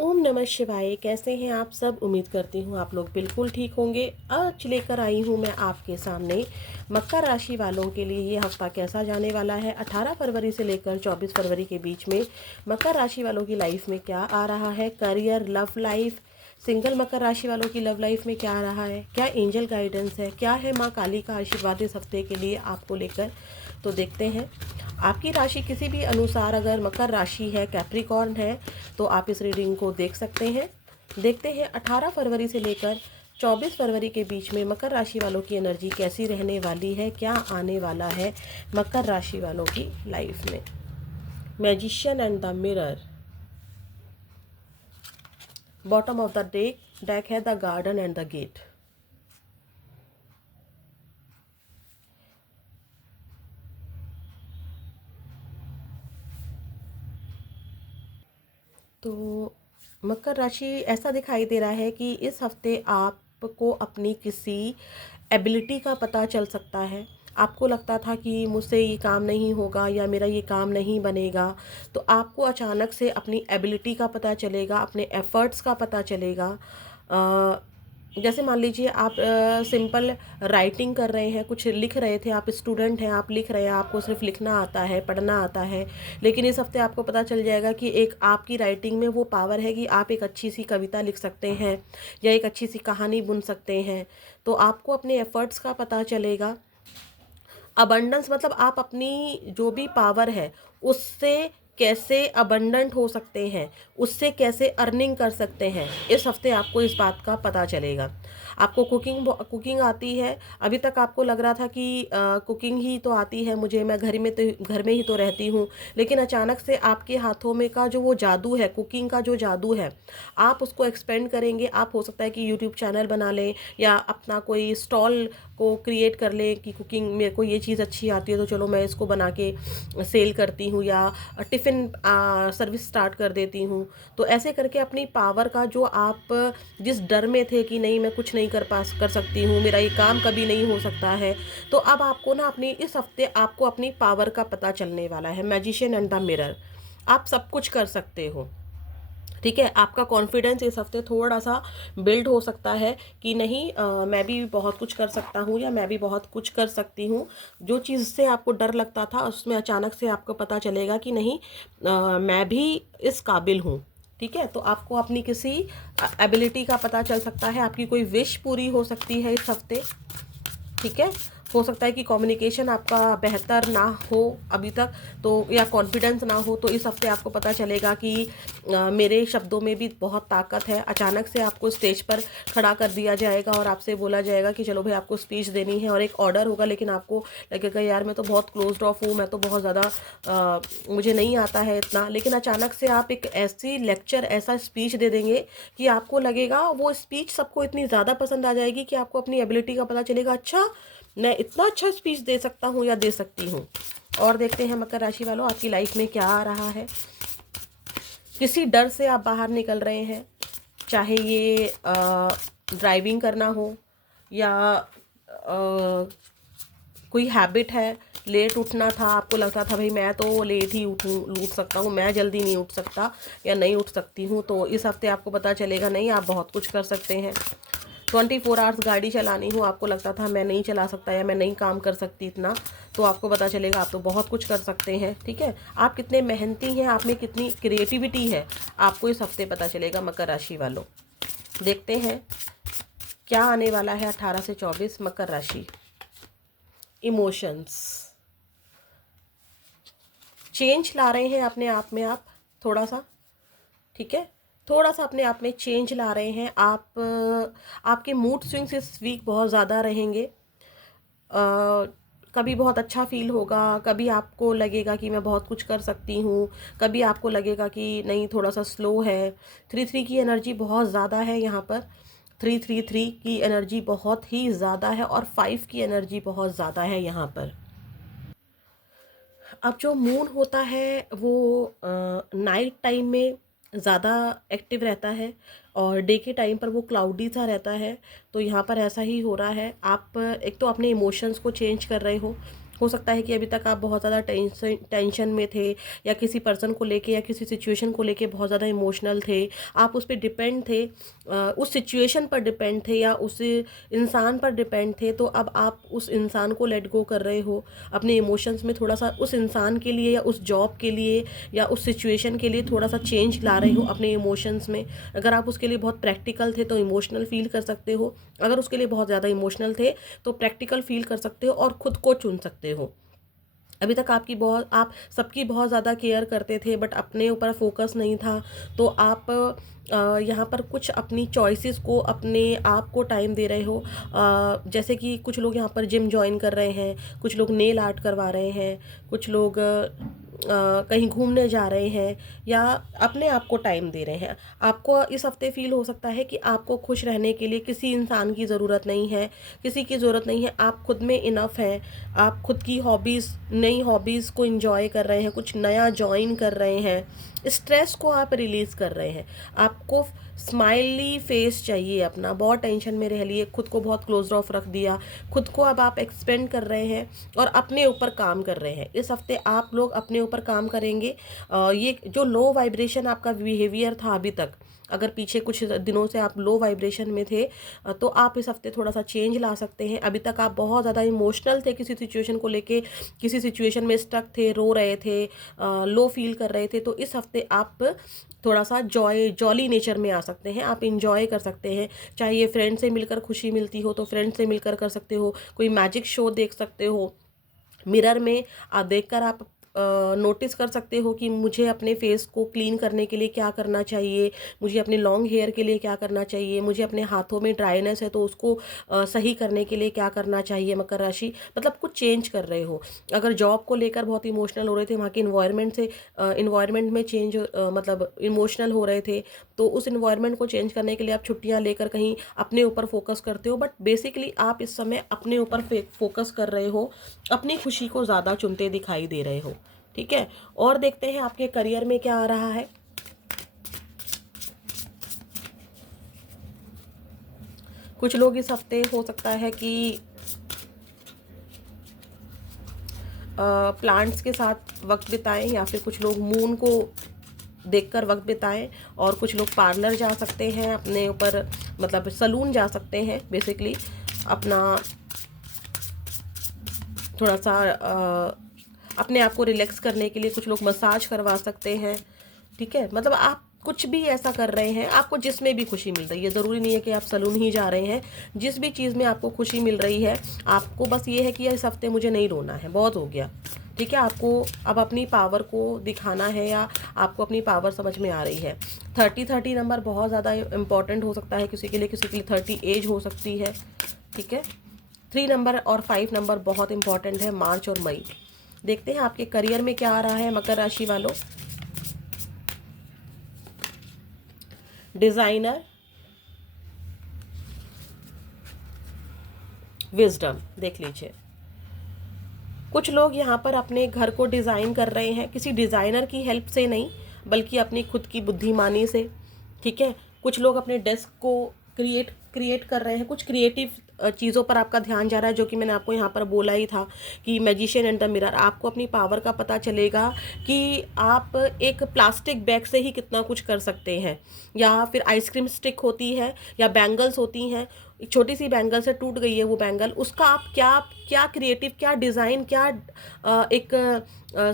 ओम नमः शिवाय। कैसे हैं आप सब? उम्मीद करती हूँ आप लोग बिल्कुल ठीक होंगे। आज लेकर आई हूँ मैं आपके सामने मकर राशि वालों के लिए ये हफ्ता कैसा जाने वाला है। 18 फरवरी से लेकर 24 फरवरी के बीच में मकर राशि वालों की लाइफ में क्या आ रहा है। करियर, लव लाइफ, सिंगल मकर राशि वालों की लव लाइफ में क्या आ रहा है, क्या एंजल गाइडेंस है, क्या है माँ काली का आशीर्वाद इस हफ्ते के लिए आपको लेकर। तो देखते हैं। आपकी राशि किसी भी अनुसार अगर मकर राशि है, कैप्रिकॉर्न है, तो आप इस रीडिंग को देख सकते हैं। देखते हैं 18 फरवरी से लेकर 24 फरवरी के बीच में मकर राशि वालों की एनर्जी कैसी रहने वाली है, क्या आने वाला है मकर राशि वालों की लाइफ में। Magician and the mirror. Bottom of the deck है the garden and the gate. तो मकर राशि ऐसा दिखाई दे रहा है कि इस हफ्ते आपको अपनी किसी एबिलिटी का पता चल सकता है। आपको लगता था कि मुझसे ये काम नहीं होगा या मेरा ये काम नहीं बनेगा, तो आपको अचानक से अपनी एबिलिटी का पता चलेगा, अपने एफ़र्ट्स का पता चलेगा। जैसे मान लीजिए आप सिंपल राइटिंग कर रहे हैं, कुछ लिख रहे थे, आप स्टूडेंट हैं, आप लिख रहे हैं, आपको सिर्फ लिखना आता है, पढ़ना आता है, लेकिन इस हफ्ते आपको पता चल जाएगा कि एक आपकी राइटिंग में वो पावर है कि आप एक अच्छी सी कविता लिख सकते हैं या एक अच्छी सी कहानी बुन सकते हैं। तो आपको अपने एफ़र्ट्स का पता चलेगा। अबंडेंस मतलब आप अपनी जो भी पावर है उससे कैसे अबंडेंट हो सकते हैं, उससे कैसे अर्निंग कर सकते हैं, इस हफ्ते आपको इस बात का पता चलेगा। आपको कुकिंग आती है। अभी तक आपको लग रहा था कि कुकिंग ही तो आती है मुझे, मैं घर में ही तो रहती हूँ, लेकिन अचानक से आपके हाथों में का जो वो जादू है, कुकिंग का जो जादू है, आप उसको एक्सपेंड करेंगे। आप हो सकता है कि यूट्यूब चैनल बना लें या अपना कोई स्टॉल को क्रिएट कर लें कि कुकिंग मेरे को ये चीज़ अच्छी आती है तो चलो मैं इसको बना के सेल करती हूँ, या टिफ़िन सर्विस स्टार्ट कर देती हूँ। तो ऐसे करके अपनी पावर का जो आप जिस डर में थे कि नहीं मैं कुछ नहीं कर सकती हूँ, मेरा ये काम कभी नहीं हो सकता है, तो अब आपको ना अपनी इस हफ्ते आपको अपनी पावर का पता चलने वाला है। Magician and the mirror. आप सब कुछ कर सकते हो। ठीक है, आपका कॉन्फिडेंस इस हफ्ते थोड़ा सा बिल्ड हो सकता है कि नहीं, मैं भी बहुत कुछ कर सकता हूँ या मैं भी बहुत कुछ कर सकती हूँ। जो चीज़ से आपको डर लगता था उसमें अचानक से आपको पता चलेगा कि नहीं, मैं भी इस काबिल हूँ। ठीक है, तो आपको अपनी किसी एबिलिटी का पता चल सकता है, आपकी कोई विश पूरी हो सकती है इस हफ्ते। ठीक है, हो सकता है कि कम्युनिकेशन आपका बेहतर ना हो अभी तक, तो या कॉन्फिडेंस ना हो, तो इस हफ्ते आपको पता चलेगा कि मेरे शब्दों में भी बहुत ताकत है। अचानक से आपको स्टेज पर खड़ा कर दिया जाएगा और आपसे बोला जाएगा कि चलो भाई आपको स्पीच देनी है, और एक ऑर्डर होगा, लेकिन आपको लगेगा यार मैं तो बहुत क्लोज्ड ऑफ हूँ, मैं तो बहुत ज़्यादा मुझे नहीं आता है इतना, लेकिन अचानक से आप एक ऐसी लेक्चर, ऐसा स्पीच दे देंगे कि आपको लगेगा वो स्पीच सबको इतनी ज़्यादा पसंद आ जाएगी कि आपको अपनी एबिलिटी का पता चलेगा, अच्छा मैं इतना अच्छा स्पीच दे सकता हूँ या दे सकती हूँ। और देखते हैं मकर राशि वालों आपकी लाइफ में क्या आ रहा है। किसी डर से आप बाहर निकल रहे हैं, चाहे ये ड्राइविंग करना हो या कोई हैबिट है, लेट उठना था, आपको लगता था भाई मैं तो लेट ही उठ सकता हूँ, मैं जल्दी नहीं उठ सकता या नहीं उठ सकती हूँ, तो इस हफ्ते आपको पता चलेगा नहीं, आप बहुत कुछ कर सकते हैं। 24 आवर्स गाड़ी चलानी हो, आपको लगता था मैं नहीं चला सकता या मैं नहीं काम कर सकती इतना, तो आपको पता चलेगा आप तो बहुत कुछ कर सकते हैं। ठीक है, आप कितने मेहनती हैं, आप में कितनी क्रिएटिविटी है, आपको इस हफ्ते पता चलेगा मकर राशि वालों। देखते हैं क्या आने वाला है 18 से 24 मकर राशि। इमोशंस चेंज ला रहे हैं अपने आप में आप, थोड़ा सा। ठीक है, थोड़ा सा अपने आप में चेंज ला रहे हैं आप। आपके मूड स्विंग्स इस वीक बहुत ज़्यादा रहेंगे। कभी बहुत अच्छा फील होगा, कभी आपको लगेगा कि मैं बहुत कुछ कर सकती हूँ, कभी आपको लगेगा कि नहीं थोड़ा सा स्लो है। 3-3 की एनर्जी बहुत ज़्यादा है यहाँ पर। 3-3-3 की एनर्जी बहुत ही ज़्यादा है और 5 की एनर्जी बहुत ज़्यादा है यहाँ पर। अब जो मून होता है वो नाइट टाइम में ज़्यादा एक्टिव रहता है और डे के टाइम पर वो क्लाउडी सा रहता है। तो यहाँ पर ऐसा ही हो रहा है, आप एक तो अपने इमोशंस को चेंज कर रहे हो, हो सकता है कि अभी तक आप बहुत ज़्यादा टेंशन में थे, या किसी पर्सन को लेके या किसी सिचुएशन को लेके बहुत ज़्यादा इमोशनल थे, आप उस पर डिपेंड थे, उस सिचुएशन पर डिपेंड थे या उस इंसान पर डिपेंड थे। तो अब आप उस इंसान को लेट गो कर रहे हो, अपने इमोशंस में थोड़ा सा उस इंसान के लिए या उस जॉब के लिए या उस सिचुएशन के लिए थोड़ा सा चेंज ला रहे हो अपने इमोशंस में। अगर आप उसके लिए बहुत प्रैक्टिकल थे तो इमोशनल फील कर सकते हो, अगर उसके लिए बहुत ज़्यादा इमोशनल थे तो प्रैक्टिकल फील कर सकते हो और खुद को चुन सकते हो। अभी तक आप सबकी बहुत ज़्यादा केयर करते थे, बट अपने ऊपर फोकस नहीं था। तो आप यहाँ पर कुछ अपनी चॉइसेस को, अपने आप को टाइम दे रहे हो। जैसे कि कुछ लोग यहाँ पर जिम जॉइन कर रहे हैं, कुछ लोग नेल आर्ट करवा रहे हैं, कुछ लोग कहीं घूमने जा रहे हैं, या अपने आप को टाइम दे रहे हैं। आपको इस हफ्ते फील हो सकता है कि आपको खुश रहने के लिए किसी इंसान की ज़रूरत नहीं है, किसी की ज़रूरत नहीं है, आप खुद में इनफ हैं। आप खुद की हॉबीज़, नई हॉबीज़ को एंजॉय कर रहे हैं, कुछ नया जॉइन कर रहे हैं, स्ट्रेस को आप रिलीज़ कर रहे हैं। आपको स्माइली फेस चाहिए अपना, बहुत टेंशन में रह लिए, खुद को बहुत क्लोज ऑफ रख दिया, खुद को अब आप एक्सपेंड कर रहे हैं और अपने ऊपर काम कर रहे हैं। इस हफ्ते आप लोग अपने ऊपर काम करेंगे। ये जो लो वाइब्रेशन आपका बिहेवियर था अभी तक, अगर पीछे कुछ दिनों से आप लो वाइब्रेशन में थे, तो आप इस हफ्ते थोड़ा सा चेंज ला सकते हैं। अभी तक आप बहुत ज़्यादा इमोशनल थे किसी सिचुएशन को लेके, किसी सिचुएशन में स्टक थे, रो रहे थे, लो फील कर रहे थे, तो इस हफ्ते आप थोड़ा सा जॉली नेचर में आ सकते हैं। आप इंजॉय कर सकते हैं, चाहे ये फ्रेंड से मिलकर खुशी मिलती हो तो फ्रेंड से मिलकर कर सकते हो, कोई मैजिक शो देख सकते हो, मिरर में देखकर आप नोटिस कर सकते हो कि मुझे अपने फेस को क्लीन करने के लिए क्या करना चाहिए, मुझे अपने लॉन्ग हेयर के लिए क्या करना चाहिए, मुझे अपने हाथों में ड्राइनेस है तो उसको सही करने के लिए क्या करना चाहिए। मकर राशि मतलब कुछ चेंज कर रहे हो। अगर जॉब को लेकर बहुत इमोशनल हो रहे थे, वहाँ के इन्वायरमेंट में चेंज, मतलब इमोशनल हो रहे थे, तो उस इन्वायरमेंट को चेंज करने के लिए आप छुट्टियाँ लेकर कहीं अपने ऊपर फोकस करते हो। बट बेसिकली आप इस समय अपने ऊपर फोकस कर रहे हो, अपनी खुशी को ज़्यादा चुनते दिखाई दे रहे हो। ठीक है, और देखते हैं आपके करियर में क्या आ रहा है। कुछ लोग इस हफ्ते हो सकता है कि प्लांट्स के साथ वक्त बिताएं, या फिर कुछ लोग मून को देखकर वक्त बिताएं, और कुछ लोग पार्लर जा सकते हैं, अपने ऊपर मतलब सलून जा सकते हैं, बेसिकली अपना थोड़ा सा अपने आप को रिलैक्स करने के लिए कुछ लोग मसाज करवा सकते हैं। ठीक है, मतलब आप कुछ भी ऐसा कर रहे हैं, आपको जिसमें भी खुशी मिल रही है, ज़रूरी नहीं है कि आप सलून ही जा रहे हैं, जिस भी चीज़ में आपको खुशी मिल रही है, आपको बस ये है कि इस हफ्ते मुझे नहीं रोना है, बहुत हो गया। ठीक है, आपको अब अपनी पावर को दिखाना है, या आपको अपनी पावर समझ में आ रही है। 30 नंबर बहुत ज़्यादा इम्पॉर्टेंट हो सकता है किसी के लिए, किसी के लिए 30 एज हो सकती है। ठीक है, 3 नंबर और 5 नंबर बहुत इंपॉर्टेंट है, मार्च और मई। देखते हैं आपके करियर में क्या आ रहा है मकर राशि वालों। डिजाइनर, विजडम देख लीजिए। कुछ लोग यहाँ पर अपने घर को डिज़ाइन कर रहे हैं, किसी डिज़ाइनर की हेल्प से नहीं, बल्कि अपनी खुद की बुद्धिमानी से। ठीक है, कुछ लोग अपने डेस्क को क्रिएट कर रहे हैं, कुछ क्रिएटिव चीज़ों पर आपका ध्यान जा रहा है, जो कि मैंने आपको यहाँ पर बोला ही था कि मैजिशियन एंड द मिरर। आपको अपनी पावर का पता चलेगा कि आप एक प्लास्टिक बैग से ही कितना कुछ कर सकते हैं, या फिर आइसक्रीम स्टिक होती है या बैंगल्स होती हैं, एक छोटी सी बैंगल से टूट गई है वो बैंगल, उसका आप क्या क्या क्रिएटिव, क्या डिज़ाइन, क्या एक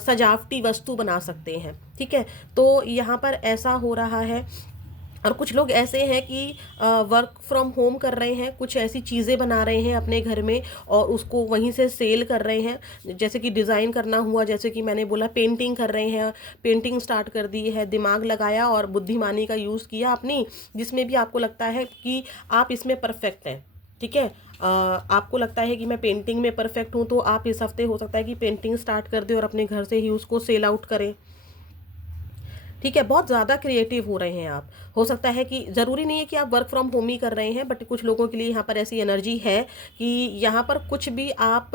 सजावटी वस्तु बना सकते हैं। ठीक है, तो यहाँ पर ऐसा हो रहा है। और कुछ लोग ऐसे हैं कि वर्क फ्रॉम होम कर रहे हैं, कुछ ऐसी चीज़ें बना रहे हैं अपने घर में और उसको वहीं से सेल कर रहे हैं, जैसे कि डिज़ाइन करना हुआ, जैसे कि मैंने बोला पेंटिंग कर रहे हैं, पेंटिंग स्टार्ट कर दी है, दिमाग लगाया और बुद्धिमानी का यूज़ किया अपनी, जिसमें भी आपको लगता है कि आप इसमें परफेक्ट हैं। ठीक है, आपको लगता है कि मैं पेंटिंग में परफेक्ट हूँ, तो आप इस हफ्ते हो सकता है कि पेंटिंग स्टार्ट कर दें और अपने घर से ही उसको सेल आउट करें। ठीक है, बहुत ज़्यादा क्रिएटिव हो रहे हैं आप। हो सकता है कि ज़रूरी नहीं है कि आप वर्क फ्रॉम होम ही कर रहे हैं, बट कुछ लोगों के लिए यहाँ पर ऐसी एनर्जी है कि यहाँ पर कुछ भी आप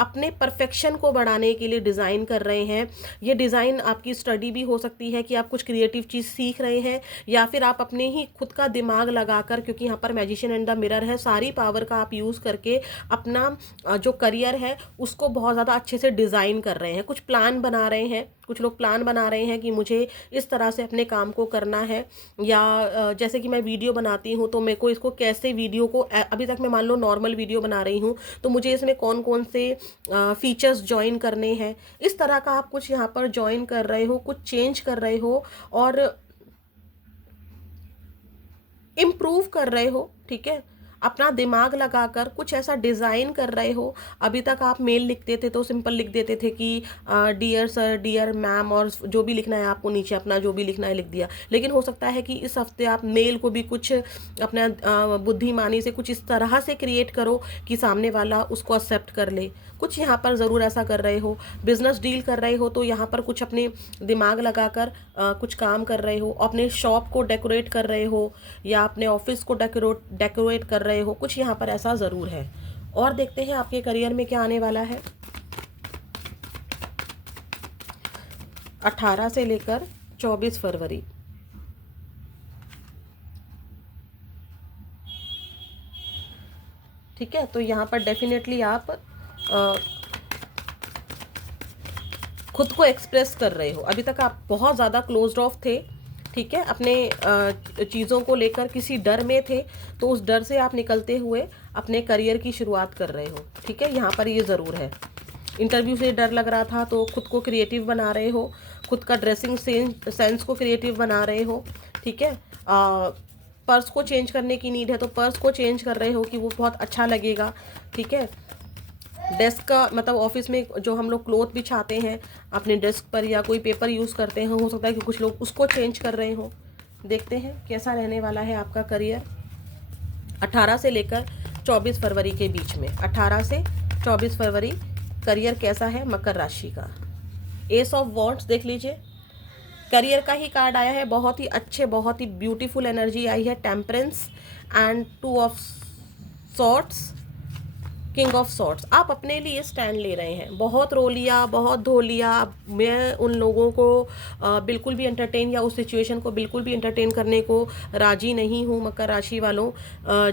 अपने परफेक्शन को बढ़ाने के लिए डिज़ाइन कर रहे हैं। ये डिज़ाइन आपकी स्टडी भी हो सकती है कि आप कुछ क्रिएटिव चीज़ सीख रहे हैं, या फिर आप अपने ही खुद का दिमाग लगाकर, क्योंकि यहाँ पर मैजिशियन एंड द मिरर है, सारी पावर का आप यूज़ करके अपना जो करियर है उसको बहुत ज़्यादा अच्छे से डिज़ाइन कर रहे हैं। कुछ प्लान बना रहे हैं, कुछ लोग प्लान बना रहे हैं कि मुझे इस तरह से अपने काम को करना है, या जैसे कि मैं वीडियो बनाती हूँ तो मेरे को इसको कैसे वीडियो को अभी तक मैं मान लो नॉर्मल वीडियो बना रही हूँ, तो मुझे इसमें कौन कौन से फीचर्स ज्वाइन करने हैं, इस तरह का आप कुछ यहाँ पर ज्वाइन कर रहे हो, कुछ चेंज कर रहे हो और इम्प्रूव कर रहे हो। ठीक है, अपना दिमाग लगाकर कुछ ऐसा डिज़ाइन कर रहे हो। अभी तक आप मेल लिखते थे तो सिंपल लिख देते थे कि डियर सर, डियर मैम, और जो भी लिखना है आपको नीचे अपना जो भी लिखना है लिख दिया। लेकिन हो सकता है कि इस हफ्ते आप मेल को भी कुछ अपना बुद्धिमानी से कुछ इस तरह से क्रिएट करो कि सामने वाला उसको एक्सेप्ट कर ले। कुछ यहाँ पर ज़रूर ऐसा कर रहे हो। बिजनेस डील कर रहे हो तो यहाँ पर कुछ अपने दिमाग लगाकर कुछ काम कर रहे हो। अपने शॉप को डेकोरेट कर रहे हो या अपने ऑफिस को डेकोरेट कर रहे हो, कुछ यहाँ पर ऐसा ज़रूर है। और देखते हैं आपके करियर में क्या आने वाला है 18 से लेकर 24 फरवरी। ठीक है, तो यहाँ पर डेफिनेटली आप खुद को एक्सप्रेस कर रहे हो। अभी तक आप बहुत ज़्यादा क्लोज्ड ऑफ थे। ठीक है, अपने चीज़ों को लेकर किसी डर में थे, तो उस डर से आप निकलते हुए अपने करियर की शुरुआत कर रहे हो। ठीक है, यहाँ पर ये ज़रूर है। इंटरव्यू से डर लग रहा था तो खुद को क्रिएटिव बना रहे हो, खुद का ड्रेसिंग सेंस को क्रिएटिव बना रहे हो। ठीक है, पर्स को चेंज करने की नीड है तो पर्स को चेंज कर रहे हो कि वो बहुत अच्छा लगेगा। ठीक है, डेस्क का मतलब ऑफिस में जो हम लोग क्लोथ बिछाते हैं अपने डेस्क पर या कोई पेपर यूज़ करते हैं, हो सकता है कि कुछ लोग उसको चेंज कर रहे हो। देखते हैं कैसा रहने वाला है आपका करियर 18 से लेकर 24 फरवरी के बीच में। 18 से 24 फरवरी करियर कैसा है मकर राशि का। एस ऑफ वॉन्ड्स देख लीजिए, करियर का ही कार्ड आया है। बहुत ही अच्छे, बहुत ही ब्यूटीफुल एनर्जी आई है। Temperance and 2 of swords, king of swords. आप अपने लिए स्टैंड ले रहे हैं। बहुत रो लिया, बहुत धो लिया। मैं उन लोगों को बिल्कुल भी एंटरटेन या उस सिचुएशन को बिल्कुल भी एंटरटेन करने को राजी नहीं हूँ मकर राशि वालों।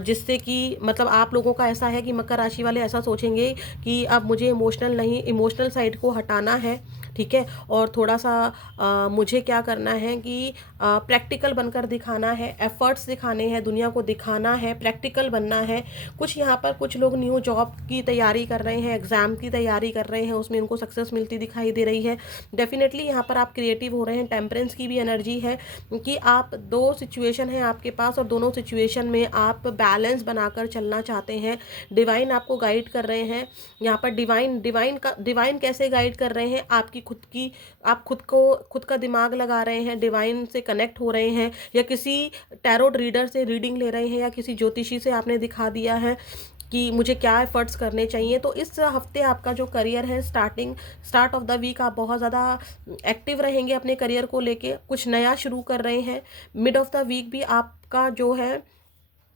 जिससे कि मतलब आप लोगों का ऐसा है कि मकर राशि वाले ऐसा सोचेंगे कि अब मुझे इमोशनल नहीं, इमोशनल साइड को हटाना है। ठीक है, और थोड़ा सा मुझे क्या करना है कि प्रैक्टिकल बनकर दिखाना है, एफर्ट्स दिखाने हैं, दुनिया को दिखाना है, प्रैक्टिकल बनना है। कुछ यहाँ पर कुछ लोग न्यू जॉब की तैयारी कर रहे हैं, एग्ज़ाम की तैयारी कर रहे हैं, उसमें उनको सक्सेस मिलती दिखाई दे रही है। डेफिनेटली यहाँ पर आप क्रिएटिव हो रहे हैं। टेम्परेंस की भी एनर्जी है कि आप 2 सिचुएशन है आपके पास और दोनों सिचुएशन में आप बैलेंस बनाकर चलना चाहते हैं। डिवाइन आपको गाइड कर रहे हैं यहाँ पर। डिवाइन कैसे गाइड कर रहे हैं, आपकी आप खुद का दिमाग लगा रहे हैं, डिवाइन से कनेक्ट हो रहे हैं, या किसी टैरोट रीडर से रीडिंग ले रहे हैं, या किसी ज्योतिषी से आपने दिखा दिया है कि मुझे क्या एफर्ट्स करने चाहिए। तो इस हफ्ते आपका जो करियर है, स्टार्ट ऑफ द वीक आप बहुत ज़्यादा एक्टिव रहेंगे अपने करियर को लेके, कुछ नया शुरू कर रहे हैं। मिड ऑफ द वीक भी आपका जो है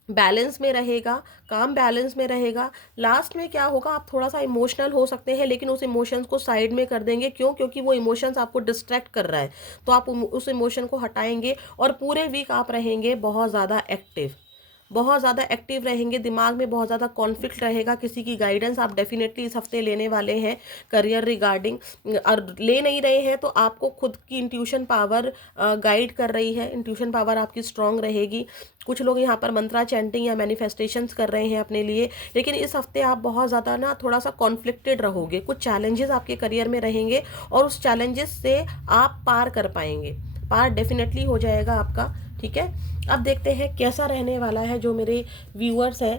बैलेंस में रहेगा, काम बैलेंस में रहेगा। लास्ट में क्या होगा, आप थोड़ा सा इमोशनल हो सकते हैं, लेकिन उस इमोशंस को साइड में कर देंगे। क्यों? क्योंकि वो इमोशंस आपको डिस्ट्रैक्ट कर रहा है, तो आप उस इमोशन को हटाएंगे और पूरे वीक आप रहेंगे बहुत ज़्यादा एक्टिव, बहुत ज़्यादा एक्टिव रहेंगे। दिमाग में बहुत ज़्यादा कॉन्फ्लिक्ट रहेगा। किसी की गाइडेंस आप डेफिनेटली इस हफ्ते लेने वाले हैं करियर रिगार्डिंग, और ले नहीं रहे हैं तो आपको खुद की इंट्यूशन पावर गाइड कर रही है। इंट्यूशन पावर आपकी स्ट्रांग रहेगी। कुछ लोग यहाँ पर मंत्रा चैंटिंग या मैनिफेस्टेशंस कर रहे हैं अपने लिए, लेकिन इस हफ्ते आप बहुत ज़्यादा ना थोड़ा सा कॉन्फ्लिक्टेड रहोगे। कुछ चैलेंजेस आपके करियर में रहेंगे और उस चैलेंजेस से आप पार कर पाएंगे। पार डेफिनेटली हो जाएगा आपका। ठीक है, अब देखते हैं कैसा रहने वाला है जो मेरे व्यूअर्स हैं,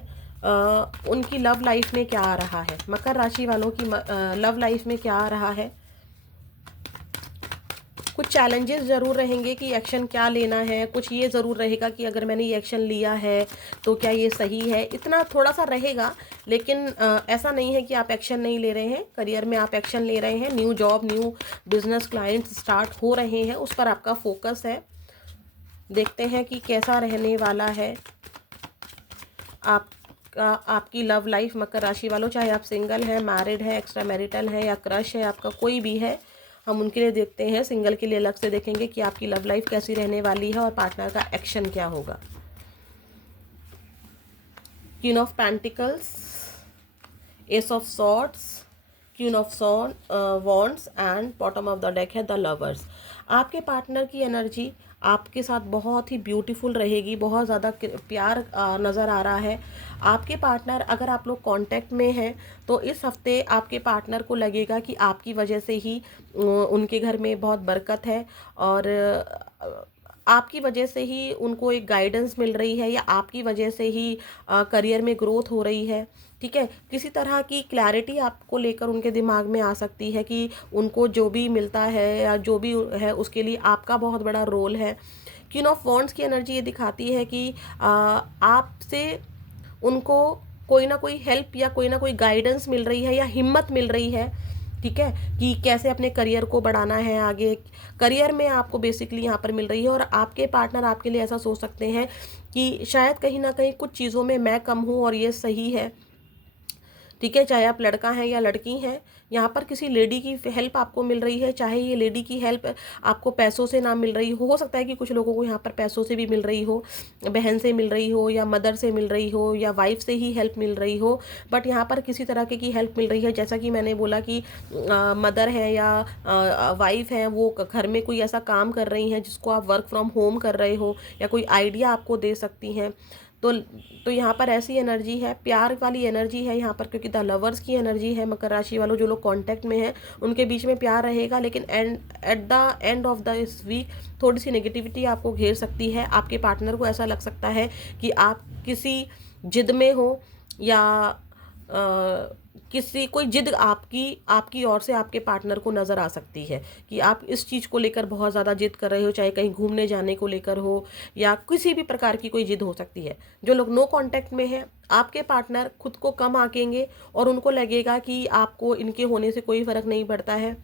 उनकी लव लाइफ में क्या आ रहा है। मकर राशि वालों की लव लाइफ में क्या आ रहा है। कुछ चैलेंजेस ज़रूर रहेंगे कि एक्शन क्या लेना है, कुछ ये ज़रूर रहेगा कि अगर मैंने ये एक्शन लिया है तो क्या ये सही है, इतना थोड़ा सा रहेगा। लेकिन ऐसा नहीं है कि आप एक्शन नहीं ले रहे हैं, करियर में आप एक्शन ले रहे हैं, new job, new business, clients start हो रहे हैं, उस पर आपका फोकस है। देखते हैं कि कैसा रहने वाला है आपका, आपकी लव लाइफ मकर राशि वालों, चाहे आप सिंगल हैं, मैरिड है, एक्स्ट्रा मैरिटल है या क्रश है, आपका कोई भी है, हम उनके लिए देखते हैं। सिंगल के लिए अलग से देखेंगे कि आपकी लव लाइफ कैसी रहने वाली है और पार्टनर का एक्शन क्या होगा। Queen of pentacles, ace of swords, queen of sawn wands and bottom of the deck है द लवर्स। आपके पार्टनर की एनर्जी आपके साथ बहुत ही ब्यूटीफुल रहेगी, बहुत ज़्यादा प्यार नज़र आ रहा है। आपके पार्टनर, अगर आप लोग कांटेक्ट में हैं तो इस हफ्ते आपके पार्टनर को लगेगा कि आपकी वजह से ही उनके घर में बहुत बरकत है और आपकी वजह से ही उनको एक गाइडेंस मिल रही है या आपकी वजह से ही करियर में ग्रोथ हो रही है। ठीक है, किसी तरह की क्लैरिटी आपको लेकर उनके दिमाग में आ सकती है कि उनको जो भी मिलता है या जो भी है उसके लिए आपका बहुत बड़ा रोल है। क्वीन ऑफ वॉन्ड्स की एनर्जी ये दिखाती है कि आपसे उनको कोई ना कोई हेल्प या कोई ना कोई गाइडेंस मिल रही है या हिम्मत मिल रही है। ठीक है, कि कैसे अपने करियर को बढ़ाना है आगे, करियर में आपको बेसिकली यहाँ पर मिल रही है। और आपके पार्टनर आपके लिए ऐसा सोच सकते हैं कि शायद कहीं ना कहीं कुछ चीज़ों में मैं कम हूँ और ये सही है। ठीक है, चाहे आप लड़का हैं या लड़की हैं, यहाँ पर किसी लेडी की हेल्प आपको मिल रही है, चाहे ये लेडी की हेल्प आपको पैसों से ना मिल रही हो सकता है कि कुछ लोगों को यहाँ पर पैसों से भी मिल रही हो, बहन से मिल रही हो या मदर से मिल रही हो या वाइफ से ही हेल्प मिल रही हो, बट यहाँ पर किसी तरह की हेल्प मिल रही है। जैसा कि मैंने बोला कि मदर है या वाइफ है, वो घर में कोई ऐसा काम कर रही हैं जिसको आप वर्क फ्रॉम होम कर रहे हो या कोई आइडिया आपको दे सकती हैं। तो तो यहाँ पर ऐसी एनर्जी है, प्यार वाली एनर्जी है यहाँ पर, क्योंकि द लवर्स की एनर्जी है। मकर राशि वालों, जो लोग कांटेक्ट में हैं उनके बीच में प्यार रहेगा, लेकिन at the end of the इस वीक थोड़ी सी नेगेटिविटी आपको घेर सकती है। आपके पार्टनर को ऐसा लग सकता है कि आप किसी जिद में हो या किसी कोई जिद आपकी आपकी ओर से आपके पार्टनर को नज़र आ सकती है कि आप इस चीज़ को लेकर बहुत ज़्यादा जिद कर रहे हो, चाहे कहीं घूमने जाने को लेकर हो या किसी भी प्रकार की कोई जिद हो सकती है। जो लोग नो कांटेक्ट में हैं, आपके पार्टनर खुद को कम आंकेंगे और उनको लगेगा कि आपको इनके होने से कोई फ़र्क नहीं पड़ता है।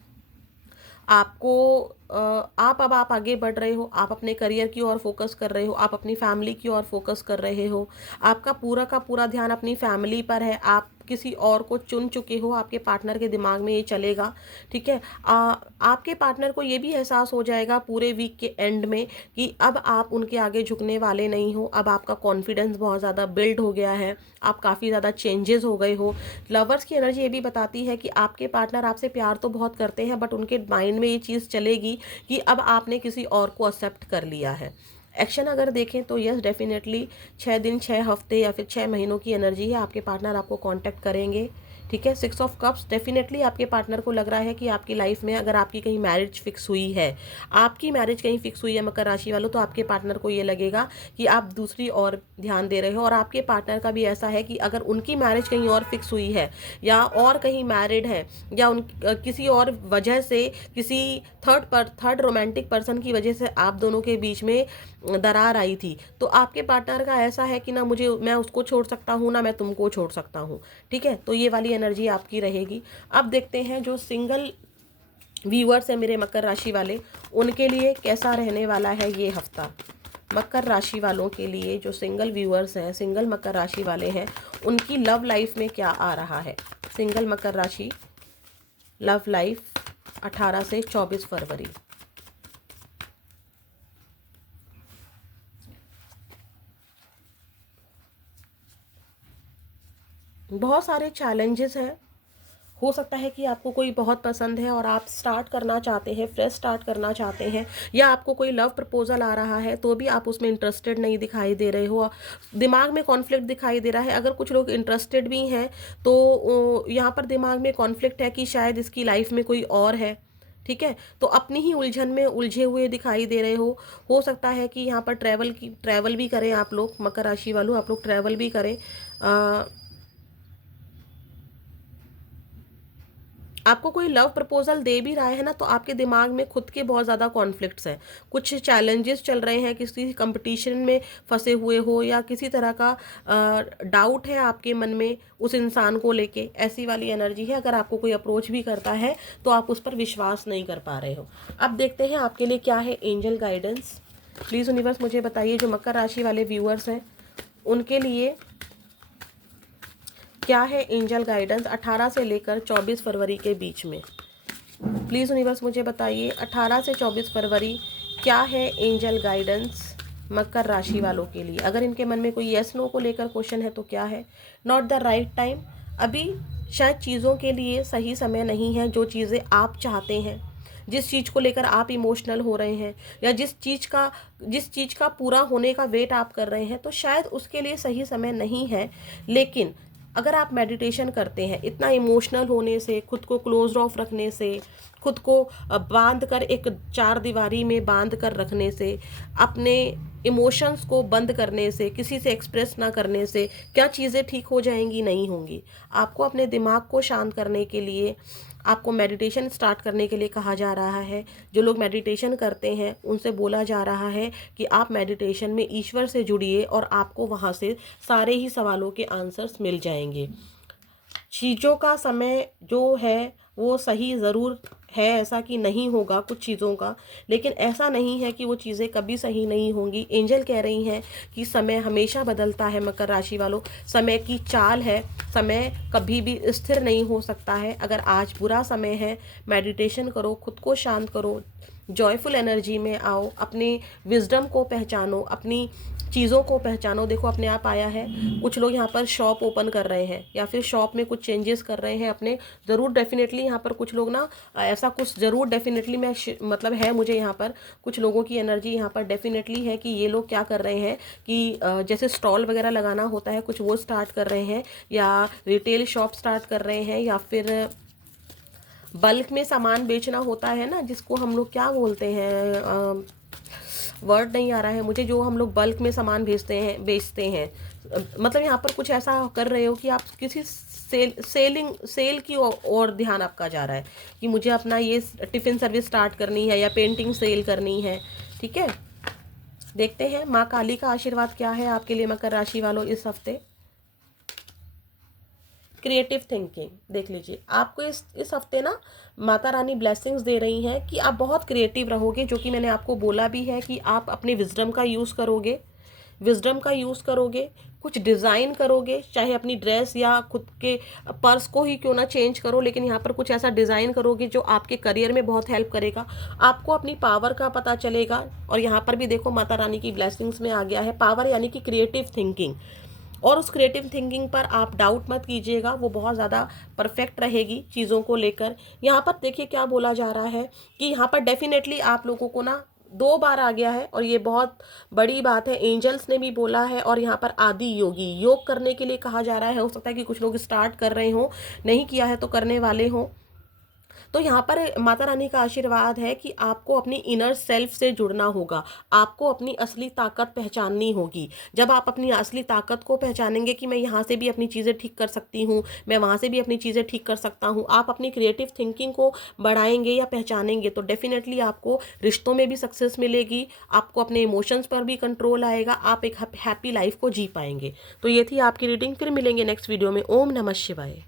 आपको आप आगे बढ़ रहे हो, आप अपने करियर की ओर फोकस कर रहे हो, आप अपनी फैमिली की ओर फोकस कर रहे हो, आपका पूरा का पूरा ध्यान अपनी फैमिली पर है, आप किसी और को चुन चुके हो, आपके पार्टनर के दिमाग में ये चलेगा। ठीक है, आपके पार्टनर को ये भी एहसास हो जाएगा पूरे वीक के एंड में कि अब आप उनके आगे झुकने वाले नहीं हो, अब आपका कॉन्फिडेंस बहुत ज़्यादा बिल्ड हो गया है, आप काफ़ी ज़्यादा चेंजेस हो गए हो। लवर्स की एनर्जी ये भी बताती है कि आपके पार्टनर आपसे प्यार तो बहुत करते हैं, बट उनके माइंड में ये चीज़ चलेगी कि अब आपने किसी और को एक्सेप्ट कर लिया है। एक्शन अगर देखें तो यस डेफिनेटली 6 दिन, 6 हफ्ते या फिर 6 महीनों की एनर्जी है, आपके पार्टनर आपको कांटेक्ट करेंगे। ठीक है, 6 ऑफ कप्स, डेफिनेटली आपके पार्टनर को लग रहा है कि आपकी लाइफ में अगर आपकी कहीं मैरिज फिक्स हुई है, आपकी मैरिज कहीं फिक्स हुई है मकर राशि वालों, तो आपके पार्टनर को ये लगेगा कि आप दूसरी और ध्यान दे रहे हो। और आपके पार्टनर का भी ऐसा है कि अगर उनकी मैरिज कहीं और फिक्स हुई है या और कहीं मैरिड है या उन किसी और वजह से, किसी थर्ड रोमांटिक पर्सन की वजह से आप दोनों के बीच में दरार आई थी, तो आपके पार्टनर का ऐसा है कि ना मैं उसको छोड़ सकता हूँ ना मैं तुमको छोड़ सकता हूँ। ठीक है, तो ये वाली एनर्जी आपकी रहेगी। अब देखते हैं जो सिंगल व्यूअर्स है मेरे मकर राशि वाले, उनके लिए कैसा रहने वाला है ये हफ्ता। मकर राशि वालों के लिए, जो सिंगल व्यूअर्स हैं, सिंगल मकर राशि वाले हैं, उनकी लव लाइफ में क्या आ रहा है। सिंगल मकर राशि लव लाइफ 18 से 24 फरवरी। बहुत सारे चैलेंजेस हैं। हो सकता है कि आपको कोई बहुत पसंद है और आप स्टार्ट करना चाहते हैं, फ्रेश स्टार्ट करना चाहते हैं, या आपको कोई लव प्रपोजल आ रहा है तो भी आप उसमें इंटरेस्टेड नहीं दिखाई दे रहे हो, दिमाग में कॉन्फ्लिक्ट दिखाई दे रहा है। अगर कुछ लोग इंटरेस्टेड भी हैं तो यहाँ पर दिमाग में कॉन्फ्लिक्ट है कि शायद इसकी लाइफ में कोई और है। ठीक है, तो अपनी ही उलझन में उलझे हुए दिखाई दे रहे हो सकता है कि यहाँ पर ट्रैवल भी करें आप लोग, मकर राशि वालों, आप लोग ट्रैवल भी करें। आपको कोई लव प्रपोजल दे भी रहा है ना, तो आपके दिमाग में खुद के बहुत ज़्यादा कॉन्फ्लिक्ट्स हैं, कुछ चैलेंजेस चल रहे हैं, किसी कंपटीशन में फंसे हुए हो, या किसी तरह का डाउट है आपके मन में उस इंसान को लेके, ऐसी वाली एनर्जी है। अगर आपको कोई अप्रोच भी करता है तो आप उस पर विश्वास नहीं कर पा रहे हो। अब देखते हैं आपके लिए क्या है एंजल गाइडेंस। प्लीज़ यूनिवर्स मुझे बताइए, जो मकर राशि वाले व्यूअर्स हैं उनके लिए क्या है एंजल गाइडेंस 18 से लेकर 24 फरवरी के बीच में। प्लीज़ यूनिवर्स मुझे बताइए 18 से 24 फरवरी क्या है एंजल गाइडेंस मकर राशि वालों के लिए। अगर इनके मन में कोई येस नो को लेकर क्वेश्चन है तो क्या है? नॉट द राइट टाइम, अभी शायद चीज़ों के लिए सही समय नहीं है। जो चीज़ें आप चाहते हैं, जिस चीज़ को लेकर आप इमोशनल हो रहे हैं, या जिस चीज़ का पूरा होने का वेट आप कर रहे हैं, तो शायद उसके लिए सही समय नहीं है। लेकिन अगर आप मेडिटेशन करते हैं, इतना इमोशनल होने से, खुद को क्लोज ऑफ रखने से, खुद को बांध कर एक चार दीवारी में बांध कर रखने से, अपने इमोशंस को बंद करने से, किसी से एक्सप्रेस ना करने से क्या चीज़ें ठीक हो जाएंगी? नहीं होंगी। आपको अपने दिमाग को शांत करने के लिए, आपको मेडिटेशन स्टार्ट करने के लिए कहा जा रहा है। जो लोग मेडिटेशन करते हैं उनसे बोला जा रहा है कि आप मेडिटेशन में ईश्वर से जुड़िए और आपको वहाँ से सारे ही सवालों के आंसर्स मिल जाएंगे। चीज़ों का समय जो है वो सही ज़रूर है, ऐसा कि नहीं होगा कुछ चीज़ों का, लेकिन ऐसा नहीं है कि वो चीज़ें कभी सही नहीं होंगी। एंजल कह रही हैं कि समय हमेशा बदलता है मकर राशि वालों, समय की चाल है, समय कभी भी स्थिर नहीं हो सकता है। अगर आज बुरा समय है, मेडिटेशन करो, खुद को शांत करो, जॉयफुल एनर्जी में आओ, अपने विजडम को पहचानो, अपनी चीज़ों को पहचानो। देखो अपने आप आया है। कुछ लोग यहाँ पर शॉप ओपन कर रहे हैं या फिर शॉप में कुछ चेंजेस कर रहे हैं अपने, ज़रूर डेफिनेटली यहाँ पर कुछ लोग ना ऐसा कुछ ज़रूर डेफिनेटली मतलब है मुझे यहाँ पर कुछ लोगों की एनर्जी यहाँ पर डेफिनेटली है कि ये लोग क्या कर रहे हैं कि जैसे स्टॉल वगैरह लगाना होता है, कुछ वो स्टार्ट कर रहे हैं, या रिटेल शॉप स्टार्ट कर रहे हैं, या फिर बल्क में सामान बेचना होता है ना, जिसको हम लोग क्या बोलते हैं, वर्ड नहीं आ रहा है मुझे, जो हम लोग बल्क में सामान बेचते हैं। मतलब यहाँ पर कुछ ऐसा कर रहे हो कि आप किसी सेल की और ध्यान आपका जा रहा है कि मुझे अपना ये टिफ़िन सर्विस स्टार्ट करनी है या पेंटिंग सेल करनी है। ठीक है, देखते हैं माँ काली का आशीर्वाद क्या है आपके लिए मकर राशि वालों इस हफ्ते। क्रिएटिव थिंकिंग देख लीजिए, आपको इस हफ्ते ना माता रानी ब्लेसिंग्स दे रही हैं कि आप बहुत क्रिएटिव रहोगे, जो कि मैंने आपको बोला भी है कि आप अपने विजडम का यूज़ करोगे, कुछ डिज़ाइन करोगे, चाहे अपनी ड्रेस या खुद के पर्स को ही क्यों ना चेंज करो, लेकिन यहाँ पर कुछ ऐसा डिज़ाइन करोगे जो आपके करियर में बहुत हेल्प करेगा। आपको अपनी पावर का पता चलेगा, और यहाँ पर भी देखो माता रानी की ब्लेसिंग्स में आ गया है पावर, यानी कि क्रिएटिव थिंकिंग। और उस क्रिएटिव थिंकिंग पर आप डाउट मत कीजिएगा, वो बहुत ज़्यादा परफेक्ट रहेगी चीज़ों को लेकर। यहाँ पर देखिए क्या बोला जा रहा है कि यहाँ पर डेफिनेटली आप लोगों को ना 2 बार आ गया है, और ये बहुत बड़ी बात है। एंजल्स ने भी बोला है, और यहाँ पर आदि योगी योग करने के लिए कहा जा रहा है। हो सकता है कि कुछ लोग स्टार्ट कर रहे हों, नहीं किया है तो करने वाले हों। तो यहाँ पर माता रानी का आशीर्वाद है कि आपको अपनी इनर सेल्फ से जुड़ना होगा, आपको अपनी असली ताकत पहचाननी होगी। जब आप अपनी असली ताकत को पहचानेंगे कि मैं यहाँ से भी अपनी चीज़ें ठीक कर सकती हूँ, मैं वहाँ से भी अपनी चीज़ें ठीक कर सकता हूँ, आप अपनी क्रिएटिव थिंकिंग को बढ़ाएंगे या पहचानेंगे, तो डेफिनेटली आपको रिश्तों में भी सक्सेस मिलेगी, आपको अपने इमोशंस पर भी कंट्रोल आएगा, आप एक हैप्पी लाइफ को जी पाएंगे। तो ये थी आपकी रीडिंग, फिर मिलेंगे नेक्स्ट वीडियो में। ओम नमः शिवाय।